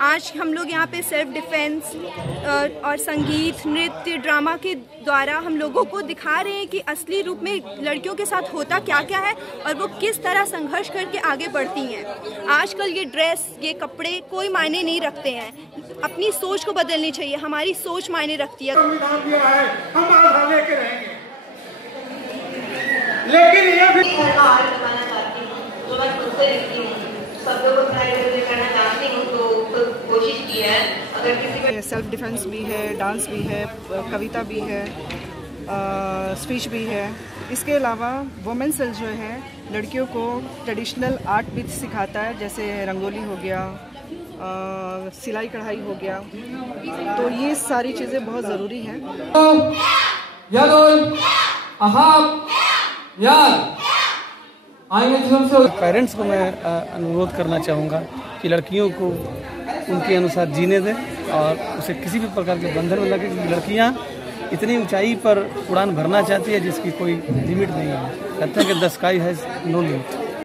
आज हम लोग यहाँ पे सेल्फ डिफेंस और संगीत, नृत्य, ड्रामा के द्वारा हम लोगों को दिखा रहे हैं कि असली रूप में लड़कियों के साथ होता क्या क्या है और वो किस तरह संघर्ष करके आगे बढ़ती हैं। आजकल ये ड्रेस, ये कपड़े कोई मायने नहीं रखते हैं। अपनी सोच को बदलनी चाहिए। हमारी सोच मायने रखती है। हम आगे के रहेंगे, लेकिन ये भी बताना चाहती हूँ, जो मैं खुद से लिखती हूँ, सब लोगों को करना चाहती हूँ, तो कोशिश की है। अगर किसी को सेल्फ डिफेंस भी है, डांस भी है, कविता भी है, स्पीच भी है। इसके अलावा वुमेन सेल जो है लड़कियों को ट्रेडिशनल आर्ट भी सिखाता है, जैसे रंगोली हो गया, सिलाई कढ़ाई हो गया। तो ये सारी चीज़ें बहुत ज़रूरी हैं। पेरेंट्स को मैं अनुरोध करना चाहूँगा कि लड़कियों को उनके अनुसार जीने दें और उसे किसी भी प्रकार के बंधन में लगे। लड़कियाँ इतनी ऊंचाई पर उड़ान भरना चाहती है जिसकी कोई लिमिट नहीं है। कहते हैं कि the sky has no limit.